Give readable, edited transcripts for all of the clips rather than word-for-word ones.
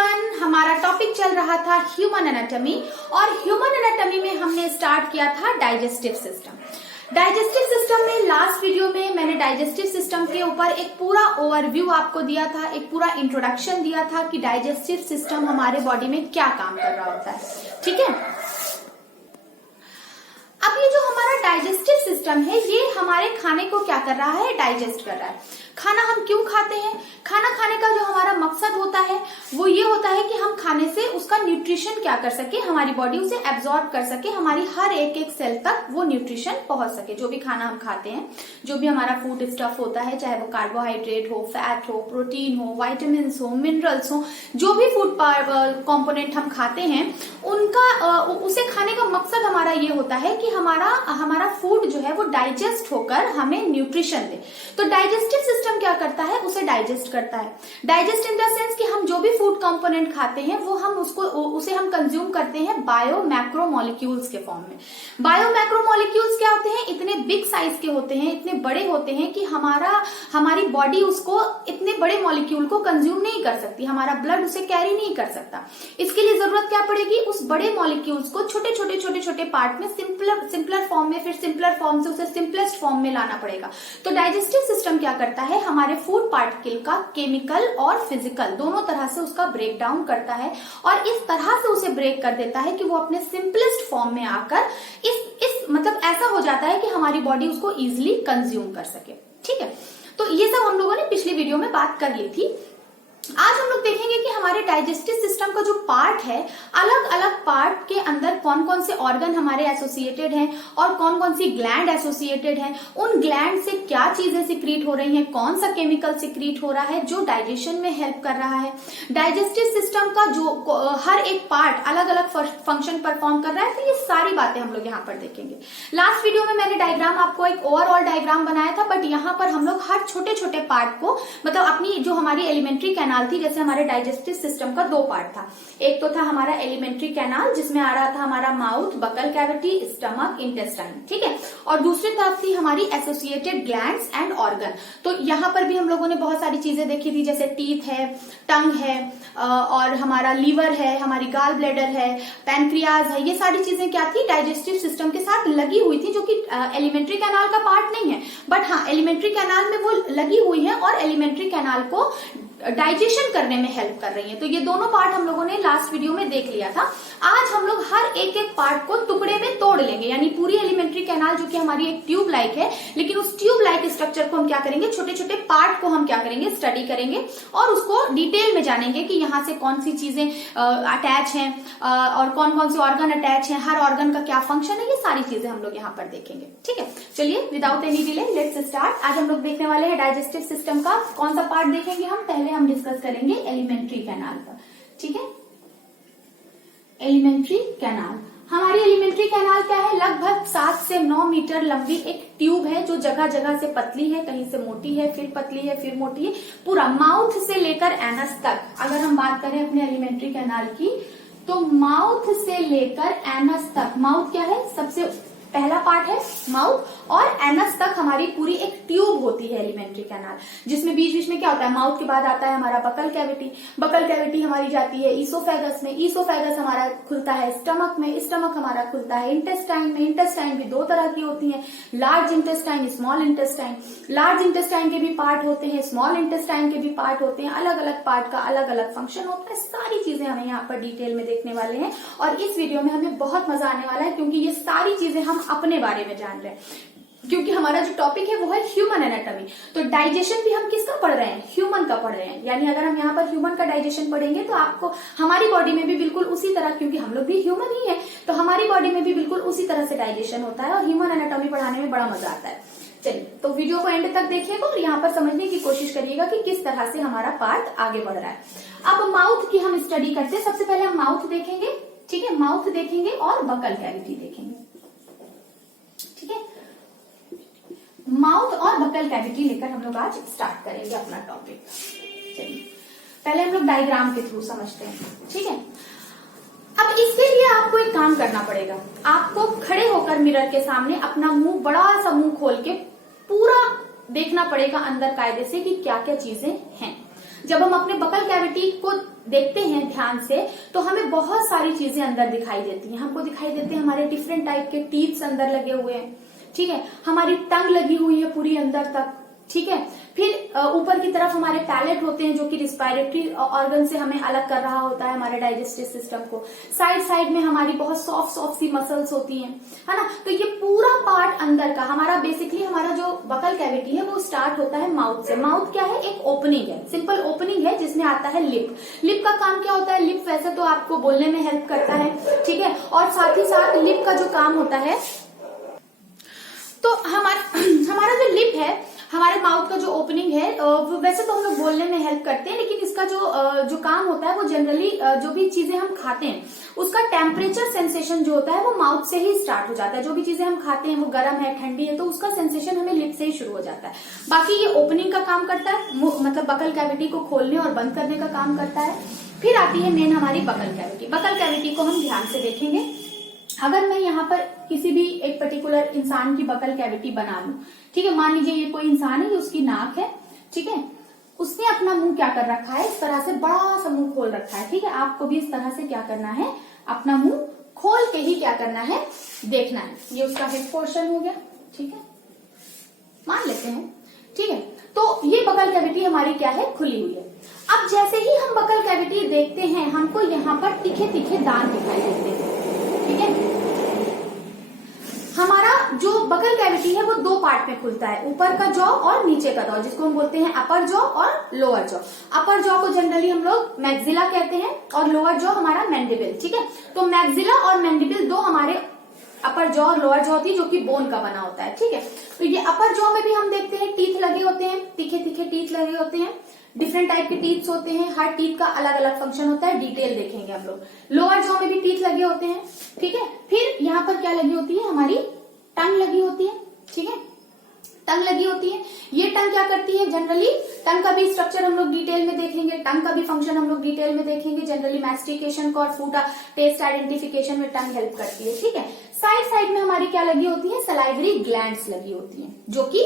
Everyone, हमारा topic चल रहा था ह्यूमन एनाटॉमी और ह्यूमन एनाटॉमी में हमने स्टार्ट किया था डाइजेस्टिव सिस्टम। डाइजेस्टिव सिस्टम में लास्ट वीडियो में मैंने डाइजेस्टिव सिस्टम के ऊपर एक पूरा ओवरव्यू आपको दिया था, एक पूरा इंट्रोडक्शन दिया था कि डाइजेस्टिव सिस्टम हमारे बॉडी में क्या काम कर रहा होता है। ठीक है, अब ये जो हमारा डाइजेस्टिव सिस्टम है ये हमारे खाने को क्या कर रहा है, डाइजेस्ट कर रहा है। खाना हम क्यों खाते हैं? खाना खाने का जो हमारा मकसद होता है वो ये होता है कि हम खाने से उसका न्यूट्रिशन क्या कर सके, हमारी बॉडी उसे एब्जॉर्ब कर सके, हमारी हर एक एक सेल तक वो न्यूट्रिशन पहुंच सके। जो भी खाना हम खाते हैं, जो भी हमारा फूड स्टफ होता है, चाहे वो कार्बोहाइड्रेट हो, फैट हो, प्रोटीन हो, वाइटामिन हो, मिनरल्स हो, जो भी फूड कंपोनेंट हम खाते हैं उनका उसे खाने का मकसद हमारा ये होता है कि हमारा फूड जो है वो डाइजेस्ट होकर हमें न्यूट्रिशन दे। तो डाइजेस्टिव सिस्टम क्या करता है, उसे डाइजेस्ट करता है। डाइजेस्ट इन द सेंस कि हम जो भी फूड कंपोनेंट खाते हैं वो हम उसे हम कंज्यूम करते हैं बायो मैक्रो मॉलिक्यूल्स के फॉर्म में। बायो मैक्रो मॉलिक्यूल्स क्या होते हैं? इतने बिग साइज के होते हैं, इतने बड़े होते हैं कि हमारी बॉडी उसको इतने बड़े मॉलिक्यूल को कंज्यूम नहीं कर सकती, हमारा ब्लड उसे कैरी नहीं कर सकता। इसके लिए जरूरत क्या पड़ेगी? उस बड़े मॉलिक्यूल्स को छोटे छोटे पार्ट में सिंपलर फॉर्म में, फिर सिंपलर फॉर्म से उसे सिंपलेस्ट फॉर्म में लाना पड़ेगा। तो डाइजेस्टिव सिस्टम क्या करता है, हमारे फूड पार्टिकल का केमिकल और फिजिकल दोनों तरह से उसका ब्रेक डाउन करता है और इस तरह से उसे ब्रेक कर देता है कि वो अपने सिंपलेस्ट फॉर्म में आकर इस मतलब ऐसा हो जाता है कि हमारी बॉडी उसको इजिली कंज्यूम कर सके। ठीक है, तो ये सब हम लोगों ने पिछली वीडियो में बात कर ली थी। आज हम लोग देखेंगे कि हमारे डाइजेस्टिव सिस्टम का जो पार्ट है, अलग अलग पार्ट के अंदर कौन कौन से ऑर्गन हमारे एसोसिएटेड हैं और कौन कौन सी ग्लैंड एसोसिएटेड हैं, उन ग्लैंड से क्या चीजें सिक्रीट हो रही हैं, कौन सा केमिकल सिक्रीट हो रहा है जो डाइजेशन में हेल्प कर रहा है। डाइजेस्टिव सिस्टम का जो हर एक पार्ट अलग अलग फंक्शन परफॉर्म कर रहा है, तो ये सारी बातें हम लोग यहाँ पर देखेंगे। लास्ट वीडियो में मैंने डायग्राम आपको एक ओवरऑल डायग्राम बनाया था, बट यहाँ पर हम लोग हर छोटे छोटे पार्ट को, मतलब अपनी जो हमारी एलिमेंट्री कैनाल थी, जैसे हमारे डाइजेस्टिव सिस्टम का दो पार्ट था। एक तो था हमारा एलिमेंट्री कैनाल जिसमें आ रहा था हमारा mouth, buccal cavity, stomach, intestine. ठीक है, और दूसरी तरफ थी हमारी एसोसिएटेड ग्लैंड्स एंड ऑर्गन। तो यहाँ पर भी हम लोगों ने बहुत सारी चीजें देखी थी, जैसे टीथ है, टंग है, और हमारा लीवर है, हमारी गाल ब्लैडर है, पैनक्रियाज है। ये सारी चीजें क्या थी, डाइजेस्टिव सिस्टम के साथ लगी हुई थी, जो कि एलिमेंट्री कैनाल का पार्ट नहीं है, बट हाँ एलिमेंट्री कैनाल में वो लगी हुई है और एलिमेंट्री कैनाल को डाइजेशन करने में हेल्प कर रही है। तो ये दोनों पार्ट हम लोगों ने लास्ट वीडियो में देख लिया था। आज हम लोग हर एक एक पार्ट को टुकड़े में तोड़ लेंगे, यानी पूरी एलिमेंट्री कैनाल जो कि हमारी एक ट्यूब लाइक है, लेकिन उस ट्यूब लाइक स्ट्रक्चर को हम क्या करेंगे, छोटे छोटे पार्ट को हम क्या करेंगे, स्टडी करेंगे और उसको डिटेल में जानेंगे कि यहाँ से कौन सी चीजें अटैच हैं और कौन कौन से ऑर्गन अटैच हैं, हर ऑर्गन का क्या फंक्शन है, ये सारी चीजें हम लोग यहाँ पर देखेंगे। ठीक है, चलिए without any delay let's start. आज हम लोग देखने वाले हैं डाइजेस्टिव सिस्टम का कौन सा पार्ट देखेंगे हम। पहले हम डिस्कस करेंगे एलिमेंट्री कैनाल का। ठीक है, एलिमेंट्री कैनाल, हमारी एलिमेंट्री कैनाल क्या है, लगभग 7 से 9 मीटर लंबी एक ट्यूब है जो जगह जगह से पतली है, कहीं से मोटी है, फिर पतली है, फिर मोटी है। पूरा माउथ से लेकर एनस तक अगर हम बात करें अपने एलिमेंट्री कैनाल की, तो माउथ से लेकर एनस तक, माउथ क्या है, सबसे पहला पार्ट है माउथ, और एनस तक हमारी पूरी एक ट्यूब होती है एलिमेंट्री कैनाल, जिसमें बीच बीच में क्या होता है, माउथ के बाद आता है हमारा बकल कैविटी, बकल कैविटी हमारी जाती है ईसोफेगस में, ईसोफेगस हमारा खुलता है स्टमक में, स्टमक हमारा खुलता है इंटेस्टाइन में। इंटेस्टाइन भी दो तरह की होती है, large intestine, small intestine. Large intestine के भी पार्ट होते हैं, स्मॉल इंटेस्टाइन के भी पार्ट होते हैं, अलग अलग पार्ट का अलग अलग फंक्शन होता है। सारी चीजें हमें यहाँ पर डिटेल में देखने वाले हैं और इस वीडियो में हमें बहुत मजा आने वाला है, क्योंकि ये सारी चीजें हम अपने बारे में जान रहे हैं, क्योंकि हमारा जो टॉपिक है वो है ह्यूमन एनाटॉमी। तो डाइजेशन भी हम किसका पढ़ रहे हैं, ह्यूमन का पढ़ रहे हैं। यानी अगर हम यहाँ पर ह्यूमन का डाइजेशन पढ़ेंगे तो आपको हमारी बॉडी में भी बिल्कुल उसी तरह, क्योंकि हम लोग भी ह्यूमन ही है, तो हमारी बॉडी में भी बिल्कुल उसी तरह से डाइजेशन होता है और ह्यूमन एनाटॉमी पढ़ाने में बड़ा मजा आता है। चलिए, तो वीडियो को एंड तक देखिएगा और यहाँ पर समझने की कोशिश करिएगा कि किस तरह से हमारा पार्ट आगे बढ़ रहा है। अब माउथ की हम स्टडी करते हैं। सबसे पहले हम माउथ देखेंगे। ठीक है, माउथ देखेंगे और बकल कैविटी देखेंगे। ठीक है, माउथ और बकल कैविटी लेकर हम लोग आज स्टार्ट करेंगे अपना टॉपिक। चलिए, पहले हम लोग डायग्राम के थ्रू समझते हैं। ठीक है, अब इसके लिए आपको एक काम करना पड़ेगा, आपको खड़े होकर मिरर के सामने अपना मुंह, बड़ा सा मुंह खोल के पूरा देखना पड़ेगा अंदर कायदे से कि क्या क्या चीजें हैं। जब हम अपने बकल कैविटी को देखते हैं ध्यान से तो हमें बहुत सारी चीजें अंदर दिखाई देती हैं। हमको दिखाई देते हैं हमारे डिफरेंट टाइप के टीथ्स अंदर लगे हुए हैं, ठीक है, हमारी टंग लगी हुई है पूरी अंदर तक, ठीक है। फिर ऊपर की तरफ हमारे पैलेट होते हैं जो कि रिस्पायरेटरी ऑर्गन से हमें अलग कर रहा होता है हमारे डाइजेस्टिव सिस्टम को। साइड साइड में हमारी बहुत सॉफ्ट सॉफ्ट सी मसल्स होती हैं, है ना। तो ये पूरा पार्ट अंदर का हमारा बेसिकली हमारा जो बकल कैविटी है वो स्टार्ट होता है माउथ से। माउथ क्या है, एक ओपनिंग है, सिंपल ओपनिंग है जिसमें आता है लिप। लिप का काम क्या होता है, लिप वैसे तो आपको बोलने में हेल्प करता है, ठीक है, और साथ ही साथ लिप का जो काम होता है, तो हमारा जो लिप है, हमारे माउथ का जो ओपनिंग है, वैसे तो हम लोग बोलने में हेल्प करते हैं, लेकिन इसका जो काम होता है वो जनरली जो भी चीजें हम खाते हैं उसका टेम्परेचर सेंसेशन जो होता है वो माउथ से ही स्टार्ट हो जाता है। जो भी चीजें हम खाते हैं वो गर्म है, ठंडी है, तो उसका सेंसेशन हमें लिप से ही शुरू हो जाता है। बाकी ये ओपनिंग का काम करता है, मतलब बकल कैविटी को खोलने और बंद करने का काम करता है। फिर आती है मेन हमारी बकल कैविटी। बकल कैविटी को हम ध्यान से देखेंगे। अगर मैं यहाँ पर किसी भी एक पर्टिकुलर इंसान की बकल कैविटी बना लूं, ठीक है, मान लीजिए ये कोई इंसान है, उसकी नाक है, ठीक है, उसने अपना मुंह क्या कर रखा है, इस तरह से बड़ा सा मुंह खोल रखा है, ठीक है। आपको भी इस तरह से क्या करना है, अपना मुंह खोल के ही क्या करना है, देखना है। ये उसका हेड पोर्शन हो गया, ठीक है, मान लेते हैं, ठीक है। तो ये बकल कैविटी हमारी क्या है, खुली हुई है। अब जैसे ही हम बकल कैविटी देखते हैं हमको यहाँ पर तीखे तीखे दांत दिखाई देते हैं, ठीक है। हमारा जो बकल कैविटी है वो दो पार्ट में खुलता है, ऊपर का जॉ और नीचे का जॉ, जिसको हम बोलते हैं अपर जॉ और लोअर जॉ। अपर जॉ को जनरली हम लोग मैक्सिला कहते हैं और लोअर जॉ हमारा मैंडिबल, ठीक है। तो मैक्सिला और मैंडिबल दो हमारे अपर जॉ और लोअर जॉ होती है जो कि बोन का बना होता है, ठीक है। तो ये अपर जॉ में भी हम देखते हैं टीथ लगे होते हैं, तीखे तीखे टीथ लगे होते हैं, डिफरेंट टाइप के टीथ्स होते हैं, हर टीथ का अलग अलग फंक्शन होता है, डिटेल देखेंगे हम लोग। लोअर जॉ में भी टीथ लगे होते हैं, ठीक है। फिर यहाँ पर क्या लगी होती है, हमारी टंग लगी होती है, ठीक है, टंग लगी होती है। ये टंग क्या करती है, जनरली टंग का भी स्ट्रक्चर हम लोग डिटेल में देखेंगे, टंग का भी फंक्शन हम लोग डिटेल में देखेंगे। जनरली मैस्टिकेशन को और फूड टेस्ट आइडेंटिफिकेशन में टंग हेल्प करती है, ठीक है। साइड साइड में हमारी क्या लगी होती है, सलाइवरी ग्लैंड्स लगी होती हैं जो कि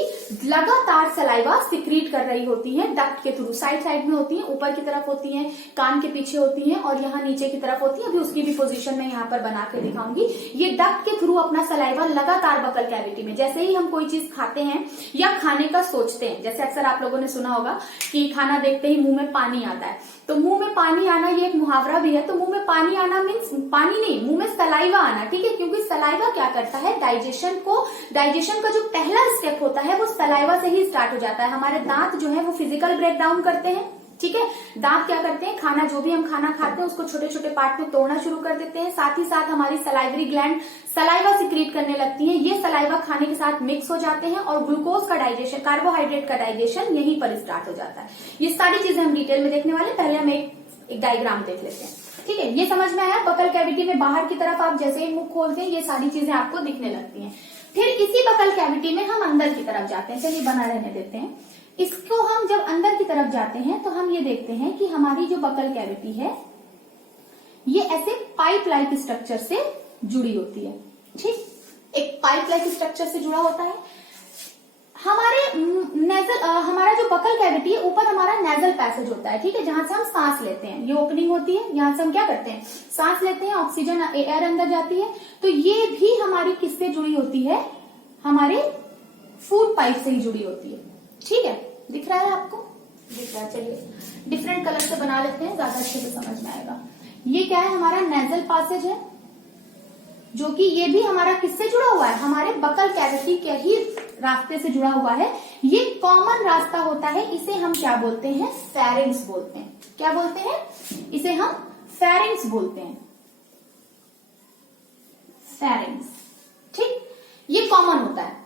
लगातार सलाइवा सिक्रीट कर रही होती हैं डक्ट के थ्रू। साइड साइड में होती हैं, ऊपर की तरफ होती हैं, कान के पीछे होती हैं और यहाँ नीचे की तरफ होती है। अभी उसकी भी पोजीशन मैं यहाँ पर बना के दिखाऊंगी। ये डक्ट के थ्रू अपना सलाइवा लगातार बकल कैविटी में, जैसे ही हम कोई चीज खाते हैं या खाने का सोचते हैं, जैसे अक्सर आप लोगों ने सुना होगा कि खाना देखते ही मुंह में पानी आता है, तो मुंह में पानी आना ये एक मुहावरा भी है। तो मुंह में पानी आना मीन्स पानी नहीं, मुंह में सलाइवा आना, ठीक है, क्योंकि सलाइवा क्या करता है, डाइजेशन का जो पहला स्टेप होता है वो सलाइवा से ही स्टार्ट हो जाता है। हमारे दांत जो है वो फिजिकल ब्रेक डाउन करते हैं, ठीक है। दांत क्या करते हैं, खाना जो भी हम खाना खाते हैं उसको छोटे छोटे पार्ट में तोड़ना शुरू कर देते हैं। साथ ही साथ हमारी सलाइवरी ग्लैंड सलाइवा सिक्रीट करने लगती है। ये सलाइवा खाने के साथ मिक्स हो जाते हैं और ग्लूकोज का डाइजेशन, कार्बोहाइड्रेट का डाइजेशन यहीं पर स्टार्ट हो जाता है। ये सारी चीजें हम डिटेल में देखने वाले, पहले हम एक डायग्राम देख लेते हैं, ठीक है। ये समझ में आया, बकल कैविटी में बाहर की तरफ आप जैसे ही मुंह खोलते हैं ये सारी चीजें आपको दिखने लगती हैं। फिर इसी बकल कैविटी में हम अंदर की तरफ जाते हैं, चलिए बना रहने देते हैं इसको। हम जब अंदर की तरफ जाते हैं तो हम ये देखते हैं कि हमारी जो बकल कैविटी है ये ऐसे पाइप लाइक स्ट्रक्चर से जुड़ी होती है, ठीक, एक पाइप लाइक स्ट्रक्चर से जुड़ा होता है। हमारा जो बकल कैविटी है ऊपर हमारा नेजल पैसेज होता है, ठीक है, जहां से हम सांस लेते हैं। ये ओपनिंग होती है, यहां से हम क्या करते हैं, सांस लेते हैं, ऑक्सीजन एयर अंदर जाती है। तो ये भी हमारी किससे जुड़ी होती है, हमारे फूड पाइप से ही जुड़ी होती है, ठीक है। दिख रहा है आपको, दिख रहा है, चलिए डिफरेंट कलर से बना लेते हैं, ज्यादा अच्छे से समझ में आएगा। ये क्या है, हमारा नेजल पैसेज है जो कि ये भी हमारा किससे जुड़ा हुआ है, हमारे बकल कैविटी के ही रास्ते से जुड़ा हुआ है। ये कॉमन रास्ता होता है, इसे हम क्या बोलते हैं, फेरिंग्स बोलते हैं। क्या बोलते हैं, इसे हम फेरिंग्स बोलते हैं, फेरिंग्स, ठीक, ये कॉमन होता है।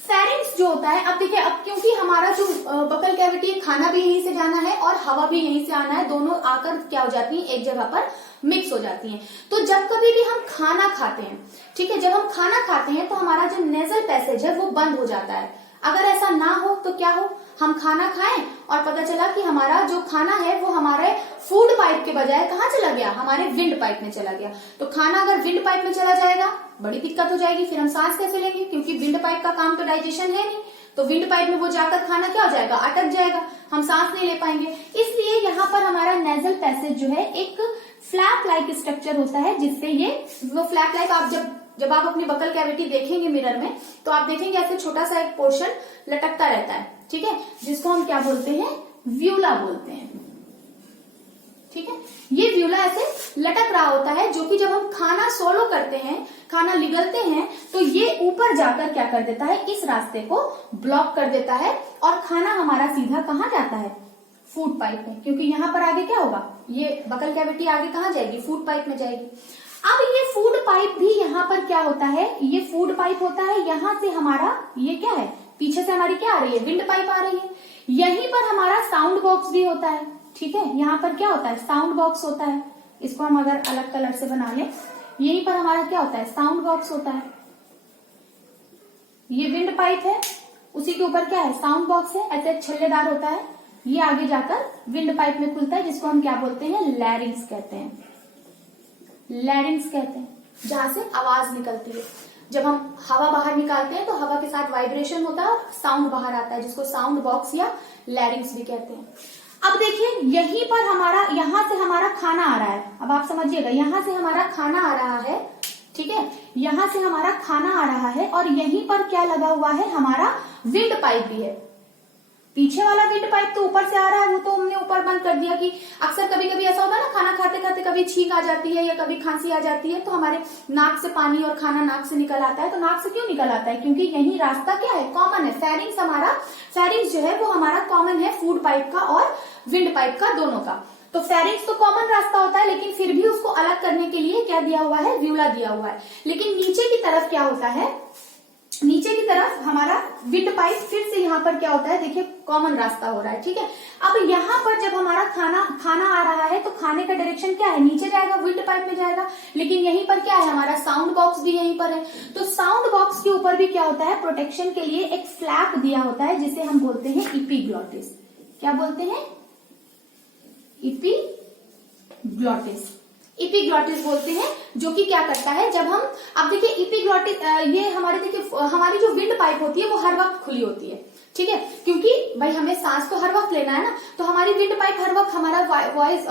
फेरिंग्स जो होता है, अब देखिए, अब क्योंकि हमारा जो बकल कैविटी है, खाना भी यहीं से जाना है और हवा भी यहीं से आना है, दोनों आकर क्या हो जाती है, एक जगह पर मिक्स हो जाती हैं। तो जब कभी भी हम खाना खाते हैं, ठीक है, जब हम खाना खाते हैं तो हमारा जो नेजल पैसेज है वो बंद हो जाता है। अगर ऐसा ना हो तो क्या हो, हम खाना खाएं और पता चला कि हमारा जो खाना है वो हमारे फूड पाइप के बजाय कहाँ चला गया, हमारे विंड पाइप में चला गया। तो खाना अगर विंड पाइप में चला जाएगा बड़ी दिक्कत हो जाएगी, फिर हम सांस कैसे लेंगे, क्योंकि विंड पाइप का काम तो डाइजेशन है नहीं। तो विंड पाइप में वो जाकर खाना क्या हो जाएगा, अटक जाएगा। हम सांस नहीं ले पाएंगे। इसलिए यहाँ पर हमारा नेजल पैसेज जो है एक फ्लैप लाइक स्ट्रक्चर होता है, जिससे ये वो फ्लैप लाइक आप जब आप अपनी बकल कैविटी देखेंगे मिरर में तो आप देखेंगे ऐसे छोटा सा एक पोर्शन लटकता रहता है, ठीक है, जिसको हम क्या बोलते हैं, व्यूला बोलते हैं, ठीक है। ये व्यूला ऐसे लटक रहा होता है, जो कि जब हम खाना सोलो करते हैं, खाना निगलते हैं, तो ये ऊपर जाकर क्या कर देता है, इस रास्ते को ब्लॉक कर देता है और खाना हमारा सीधा कहाँ जाता है, फूड पाइप में, क्योंकि यहाँ पर आगे क्या होगा, ये बकल कैविटी आगे कहाँ जाएगी, फूड पाइप में जाएगी। अब ये फूड पाइप भी यहाँ पर क्या होता है, ये फूड पाइप होता है, यहाँ से हमारा ये क्या है, पीछे से हमारी क्या आ रही है, विंड पाइप आ रही है। यहीं पर हमारा साउंड बॉक्स भी होता है, ठीक है, यहाँ पर क्या होता है, साउंड बॉक्स होता है। इसको हम अगर अलग कलर से बना लें, यहीं पर हमारा क्या होता है, साउंड बॉक्स होता है। ये विंड पाइप है, उसी के ऊपर क्या है, साउंड बॉक्स है, ऐसे छल्लेदार होता है। ये आगे जाकर विंड पाइप में खुलता है, जिसको हम क्या बोलते हैं, लैरिंग्स कहते हैं, लैरिंग्स कहते हैं, जहां से आवाज निकलती है। जब हम हवा बाहर निकालते हैं तो हवा के साथ वाइब्रेशन होता है और साउंड बाहर आता है, जिसको साउंड बॉक्स या लैरिंग्स भी कहते हैं। अब देखिए, यहीं पर हमारा, यहां से हमारा खाना आ रहा है। अब आप समझिएगा, यहां से हमारा खाना आ रहा है, ठीक है, यहां से हमारा खाना आ रहा है और यहीं पर क्या लगा हुआ है, हमारा विंड पाइप भी है। पीछे वाला विंड पाइप तो ऊपर से आ रहा है, वो तो हमने ऊपर बंद कर दिया। कि अक्सर कभी कभी ऐसा होता है ना, खाना खाते खाते कभी छींक आ जाती है या कभी खांसी आ जाती है, तो हमारे नाक से पानी और खाना नाक से निकल आता है। तो नाक से क्यों निकल आता है, क्योंकि यही रास्ता क्या है, कॉमन है। फेरिंग्स हमारा, फेरिंग्स जो है वो हमारा कॉमन है, फूड पाइप का और विंड पाइप का, दोनों का। तो फेरिंग्स तो कॉमन रास्ता होता है, लेकिन फिर भी उसको अलग करने के लिए क्या दिया हुआ है, व्यूला दिया हुआ है। लेकिन नीचे की तरफ क्या होता है, नीचे की तरफ हमारा विंड पाइप, फिर से यहाँ पर क्या होता है, देखिए कॉमन रास्ता हो रहा है, ठीक है। अब यहाँ पर जब हमारा खाना आ रहा है तो खाने का डायरेक्शन क्या है, नीचे जाएगा, विंड पाइप में जाएगा। लेकिन यहीं पर क्या है, हमारा साउंड बॉक्स भी यहीं पर है। तो साउंड बॉक्स के ऊपर भी क्या होता है, प्रोटेक्शन के लिए एक फ्लैप दिया होता है, जिसे हम बोलते हैं इपीग्लॉटिस। क्या बोलते हैं, इपीग्लॉटिस, इपीग्लॉटिस बोलते हैं, जो कि क्या करता है, जब हम, अब देखिए इपीग्लॉटिस, ये हमारे, देखिए हमारी जो विंड पाइप होती है वो हर वक्त खुली होती है, ठीक है, क्योंकि भाई हमें सांस तो हर वक्त लेना है ना, तो हमारी विंड पाइप हर वक्त, हमारा वॉइस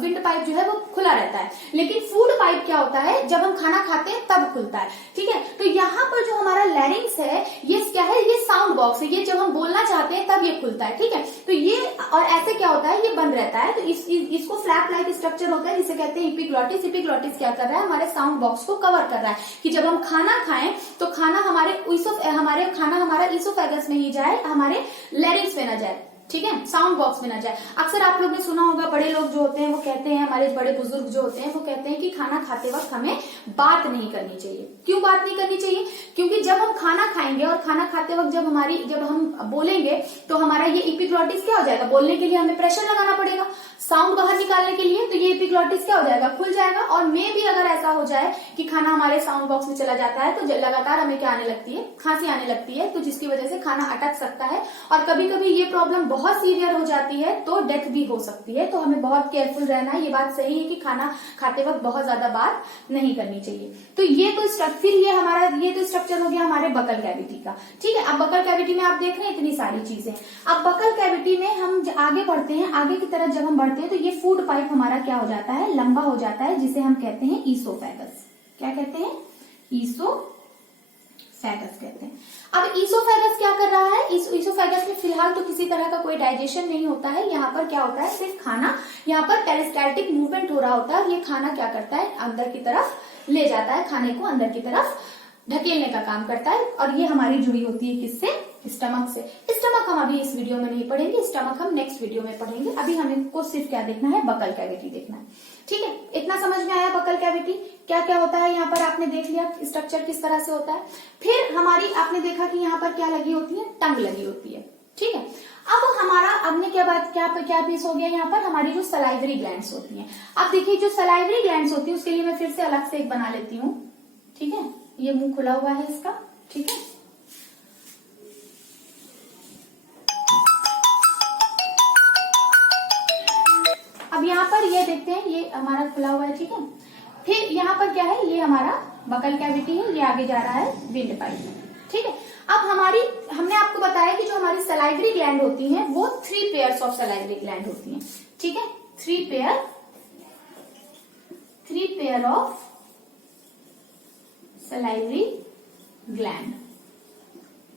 विंड पाइप जो है वो खुला रहता है। लेकिन फूड पाइप क्या होता है, जब हम खाना खाते हैं तब खुलता है, ठीक है। तो यहाँ पर जो हमारा लैरिंग्स है, ये क्या है, ये साउंड बॉक्स है, ये जब हम बोलना चाहते हैं तब ये खुलता है, ठीक है। तो ये, और ऐसे क्या होता है, ये बंद रहता है। तो इसको फ्लैप लाइक स्ट्रक्चर होता है, जिसे कहते हैं इपीग्लॉटिस। इपीग्लॉटिस क्या कर रहा है, हमारे साउंड बॉक्स को कवर कर रहा है, कि जब हम खाना खाएं तो खाना हमारा इसोफेगस में ही जाए, हमारे लैरिंग्स में ना जाए, ठीक है, साउंड बॉक्स में ना जाए। अक्सर आप लोग ने सुना होगा, बड़े लोग जो होते हैं वो कहते हैं, हमारे बड़े बुजुर्ग जो होते हैं वो कहते हैं कि खाना खाते वक्त हमें बात नहीं करनी चाहिए। क्यों बात नहीं करनी चाहिए, क्योंकि जब हम खाना खाएंगे और खाना खाते वक्त जब हम बोलेंगे तो हमारा ये इपीग्लॉटिस क्या हो जाएगा, बोलने के लिए हमें प्रेशर लगाना पड़ेगा, साउंड बाहर निकालने के लिए। तो ये इपीग्लॉटिस क्या हो जाएगा, खुल जाएगा। और मे भी अगर ऐसा हो जाए कि खाना हमारे साउंड बॉक्स में चला जाता है, तो लगातार हमें क्या आने लगती है, खांसी आने लगती है, तो जिसकी वजह से खाना अटक सकता है। और कभी कभी ये प्रॉब्लम बहुत सीवियर हो जाती है तो डेथ भी हो सकती है। तो हमें बहुत केयरफुल रहना है। ये बात सही है कि खाना खाते वक्त बहुत ज्यादा बात नहीं करनी चाहिए। तो ये तो फिर ये तो स्ट्रक्चर हो गया हमारे बकल कैविटी का, ठीक है। अब बकल कैविटी में आप देख रहे हैं इतनी सारी चीजें। अब बकल कैविटी में हम आगे बढ़ते हैं, आगे की तरफ जब हम बढ़ते हैं तो ये फूड पाइप हमारा क्या हो जाता है, लंबा हो जाता है, जिसे हम कहते हैं ईसोफेगस। क्या कहते हैं, ईसोफेगस कहते हैं। अब ईसोफेगस क्या कर रहा है, ईसोफेगस में फिलहाल तो किसी तरह का कोई डाइजेशन नहीं होता है। यहाँ पर क्या होता है, सिर्फ खाना, यहाँ पर पेरिस्टाल्टिक मूवमेंट हो रहा होता है और ये खाना क्या करता है, अंदर की तरफ ले जाता है, खाने को अंदर की तरफ ढकेलने का काम करता है। और ये हमारी जुड़ी होती है किससे, स्टमक से। स्टमक हम अभी इस वीडियो में नहीं पढ़ेंगे, स्टमक हम नेक्स्ट वीडियो में पढ़ेंगे। अभी हमको सिर्फ क्या देखना है, बकल कैविटी देखना है, ठीक है। इतना समझ में आया बकल कैविटी क्या क्या होता है, यहाँ पर आपने देख लिया स्ट्रक्चर किस तरह से होता है। फिर हमारी आपने देखा कि यहाँ पर क्या लगी होती है, टंग लगी होती है, ठीक है। अब हमारा हमने क्या पीस हो गया, यहाँ पर हमारी जो सलाइवरी ग्लैंड्स होती हैं। अब देखिए जो सलाइवरी ग्लैंड्स होती है उसके लिए मैं फिर से अलग से एक बना लेती हूँ, ठीक है। ये मुंह खुला हुआ है इसका, ठीक है। अब यहाँ पर ये देखते हैं, ये हमारा खुला हुआ है, ठीक है। फिर यहाँ पर क्या है, ये हमारा बकल कैविटी है, ये आगे जा रहा है विंड पाइप में, ठीक है। अब हमने आपको बताया कि जो हमारी सलाइवरी ग्लैंड होती हैं वो 3 पेयर्स ऑफ सलाइवरी ग्लैंड होती हैं, ठीक है। 3 पेयर ऑफ सलाइवरी ग्लैंड,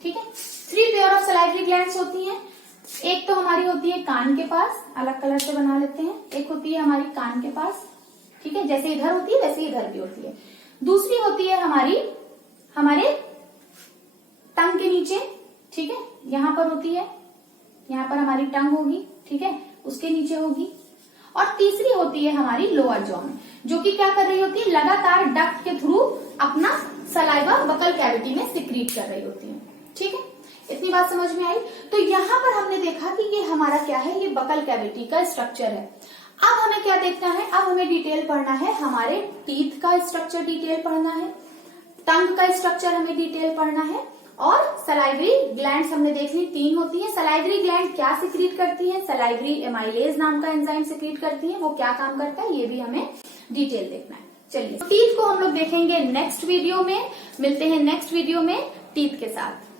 ठीक है। 3 पेयर ऑफ सलाइवरी ग्लैंड्स होती हैं। एक तो हमारी होती है कान के पास, अलग कलर से बना लेते हैं। एक होती है हमारी कान के पास, ठीक है, जैसे इधर होती है वैसे इधर भी होती है। दूसरी होती है हमारे टंग के नीचे, ठीक है, यहां पर होती है, यहां पर हमारी टंग होगी, ठीक है, उसके नीचे होगी। और तीसरी होती है हमारी लोअर जॉ में, जो कि क्या कर रही होती है, लगातार डक्ट के थ्रू अपना सलाइवा बकल कैविटी में सिक्रीट कर रही होती है, ठीक है। इतनी बात समझ में आई। तो यहाँ पर हमने देखा कि ये हमारा क्या है, ये बकल कैविटी का स्ट्रक्चर है। अब हमें क्या देखना है, अब हमें डिटेल पढ़ना है, हमारे टीथ का स्ट्रक्चर डिटेल पढ़ना है, टंग का स्ट्रक्चर हमें डिटेल पढ़ना है, और सलाइवरी ग्लैंड्स हमने देख ली 3 होती है। सलाइवरी ग्लैंड क्या सिक्रीट करती है, सलाइवरी एमाइलेज नाम का एंजाइम सिक्रीट करती है, वो क्या काम करता है ये भी हमें डिटेल देखना है। चलिए टीथ को हम लोग देखेंगे नेक्स्ट वीडियो में, मिलते हैं नेक्स्ट वीडियो में टीथ के साथ।